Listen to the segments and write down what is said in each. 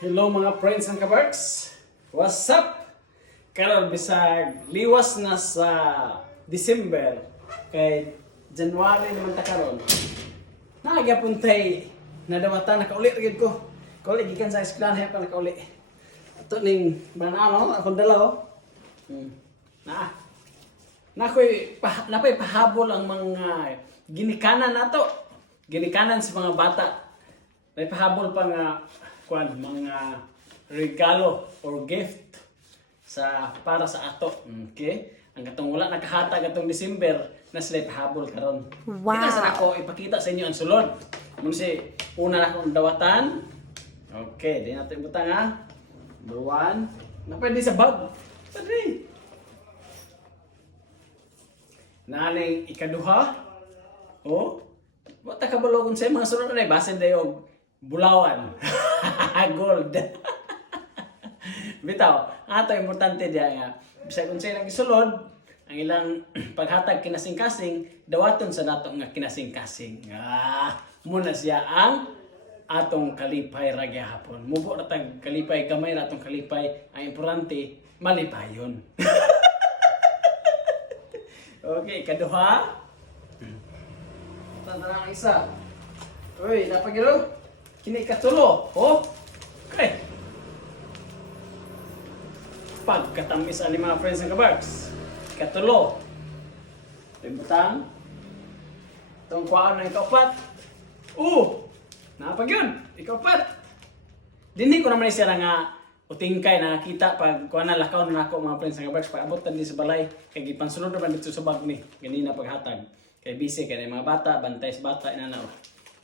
Hello mga friends and kabarks! What's up? Karon bisag liwas na sa December kay January naman ta karon. Nagapuntay nadawatan nakauli gid ko. Kauli gikan sa eskwelahan pa nakauli. Ato ning banano akong dala oh. Nakoy pahabol ang mga ginikanan nato. Ginikanan sa mga bata. May pahabol pa nga mga regalo or gift para sa ato. Okay? Ang katong wala nakahatag atong December na sila pahabol karon. Wow. Kita sa ako ipakita sa inyo ang sulod. Muna si una na akong dawatan. Okay, di natin butang ha. Number 1. Napwede sa bag. Pwede. Naling ikaduha. Oh. Wata ka balogon sa mga sulod na basin dayo bulawan. Gold. Bitaw, ato importante diya nga bisag unsay lang gisulod ang ilang paghatag kinasing-kasing dawaton sa dato nga kinasing-kasing. Muna siya ang atong kalipay ra gyapon. Mubo ra tag kalipay gamay ra atong kalipay, ang importante malipayon. Okay, kaduha. Tandaan ang isa. Uy, napagiro. Kini katulo, oh. Okay. Pagkatamis ani mga friends and kabarks. Katulo. Butang. Tong kuan na ikapat. Napag yun. Ikapat. Dini ko naman siya nga utingkay na nakita pag kuan na lakaw na ako mga friends and kabarks. Paabot din sa balay. Kay gipansulod naman dito sa bag ni. Ganina paghatag. Kay busy kay mga bata, bantay sa bata inanaw.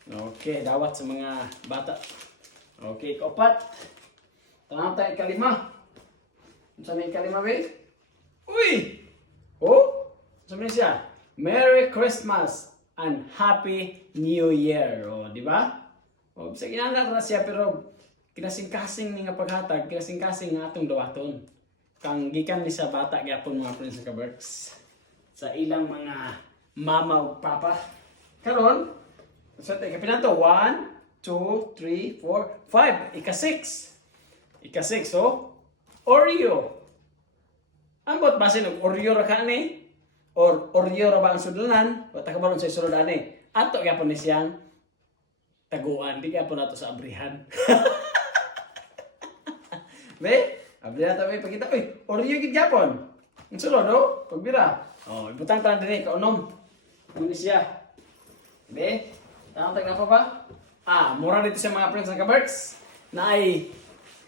Okay, dawat sa mga bata. Okay, ikapat. Tanang tayo ikalima. Sa may ikalima, babe? Uy! Oh? Sabi siya, Merry Christmas and Happy New Year. O, di ba? O, bisa ginanap na siya, pero kinasing-kasing ni nga paghatag, kinasing-kasing nga atong dawaton. Kang gikan ni sa bata, gyapon mga friends and kabarks. Sa ilang mga mama o papa. Karon, so, kapila to, 1, 2, 3, 4, 5. Ika-6. Ika-6, so, Oreo. Ambot ba sinog Oreo ra ka ni? Or Oreo ra ba ang sudlanan? O takabalon sa sulod ani. Ato gyapon ni siyang taguan. Di gyapon nato sa abrihan. Be? Abrihan ta be pagkita. Uy, Oreo gid gyapon. Ang sulod oh, pagbira. Oh, ibutang ta dinhi kaunom. Ano siya? Be? Tawag na pa ba? Mura dito sa mga friends and kabarks na ay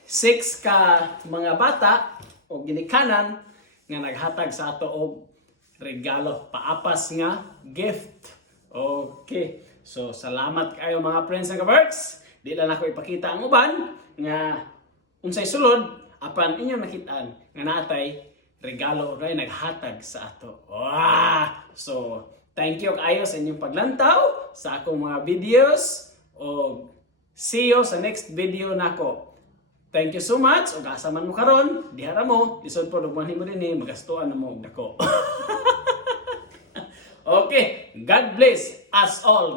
6 ka mga bata o ginikanan nga naghatag sa ato og regalo, paapas nga gift. Okay. So, salamat kayo mga friends and kabarks. Di lang ako ipakita ang uban nga unsay sulod apan inyo nakitaan nga natay regalo ray naghatag sa ato. So, thank you kayo sa inyong paglantaw sa akong mga videos o see you sa next video nako. Thank you so much. O asa man mo karon, dihara mo, lisod po dugman himo dinhi magastuan na mo og dako. Okay, God bless us all.